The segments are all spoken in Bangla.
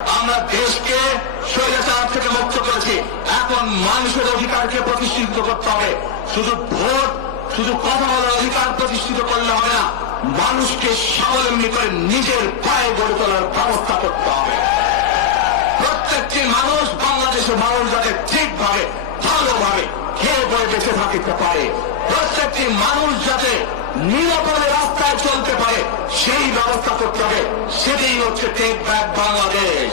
আমরা দেশকে স্বৈরাচার থেকে মুক্ত করেছি। এখন মানুষের অধিকারকে প্রতিষ্ঠিত করতে হবে। শুধু ভোট, শুধু কথা বলার অধিকার প্রতিষ্ঠিত করলে হবে না, মানুষকে স্বাবলম্বী করে নিজের পায়ে গড়ে তোলার ব্যবস্থা করতে হবে। প্রত্যেকটি মানুষ, বাংলাদেশের মানুষ যাতে ঠিকভাবে ভালোভাবে খেয়ে বয়ে বেঁচে থাকতে পারে, প্রত্যেকটি মানুষ যাতে নিরাপদে রাস্তায় চলতে পারে, সেই ব্যবস্থা করতে হবে। সেটাই হচ্ছে টেক ব্যাক বাংলাদেশ।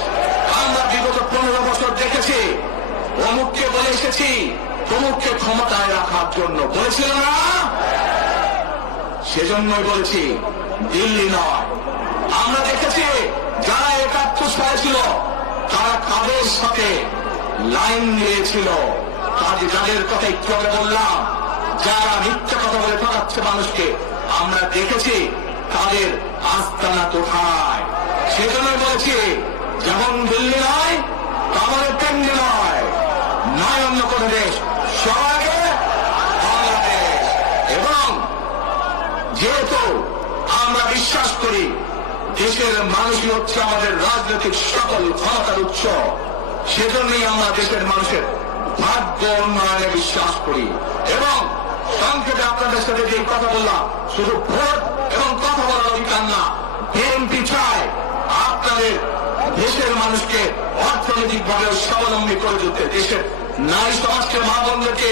আমরা বিগত 15 বছর দেখেছি, অমুককে বলে এসেছি তমুককে ক্ষমতায় রাখার জন্য, বলেছিল না? সেজন্যই বলেছি দিল্লি নয়। আমরা দেখেছি যারা 71 সালে ছিল তারা কাদের সাথে লাইন দিয়েছিল, যাদের কথা একটু আগে বললাম, যারা মিথ্যা কথা বলে ঠকাচ্ছে মানুষকে, আমরা দেখেছি তাদের আস্তানা কোথায়। সেজন্যই বলেছি যেমন দিল্লি নয়, আমাদের তেমনি নয়, নয় অন্য কোন দেশ, সবার আগে বাংলাদেশ। এবং যেহেতু আমরা বিশ্বাস করি দেশের মানুষই হচ্ছে আমাদের রাজনৈতিক সকল ক্ষমতার উৎস, সেজন্যই আমরা দেশের মানুষের ভাগ্য উন্নয়নে বিশ্বাস করি। এবং সংক্ষেপে আপনাদের সাথে যে কথা বললাম, শুধু ভোট এবং কথা বলার অধিকার না, বিএনপি চায় আপনাদের দেশের মানুষকে অর্থনৈতিকভাবে স্বাবলম্বী করে তুলতে, দেশের নারী সমাজকে, মা বোনদেরকে,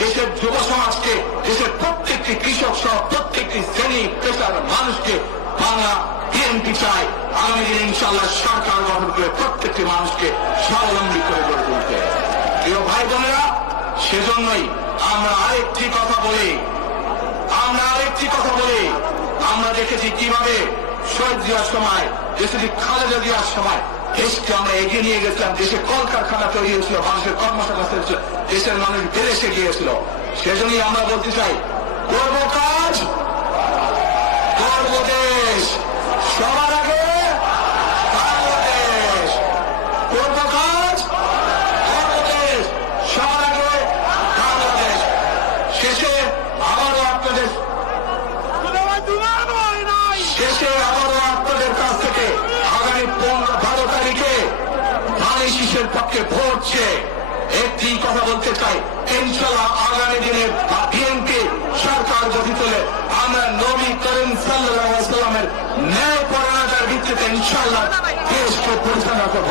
দেশের যুব সমাজকে, দেশের প্রত্যেকটি কৃষক সহ প্রত্যেকটি শ্রেণী পেশার মানুষকে বাংলা বিএনপি চায় আগামী দিনে ইনশাআল্লাহ সরকার গঠন করে প্রত্যেকটি মানুষকে স্বাবলম্বী করে গড়ে তুলতে। প্রিয় ভাই বোনেরা, সেজন্যই আমরা আরেকটি কথা বলি, আমরা দেখেছি কিভাবে শহীদ জিয়ার সময়, দেশে খালেদা জিয়ার সময় দেশকে আমরা এগিয়ে নিয়ে গেছিলাম। দেশে কলকারখানা তৈরি হয়েছিল, মানুষের কর্মসংস্থান হয়েছিল, দেশের মানুষ বিদেশে গিয়েছিল। সেজন্যই আমরা বলতে চাই, করবো কাজ, করবো দেশ, সবার আগে বাংলাদেশ। করবো কাজ, করবো দেশ, সবার আগে বাংলাদেশ। শেষে আবারও আপনাদের কাছ থেকে আগামী 12 তারিখে ধানের পক্ষে ভোট চেয়ে একটি কথা বলতে চাই, ইনশাআল্লাহ আগামী দিনে বিএনপি সরকার গঠিত হলে আমরা নবী করিম সাল্লাল্লাহু আলাইহি ওয়াসাল্লামের ন্যায় পরায়ণতার ভিত্তিতে ইনশাআল্লাহ দেশকে পরিচালনা করব।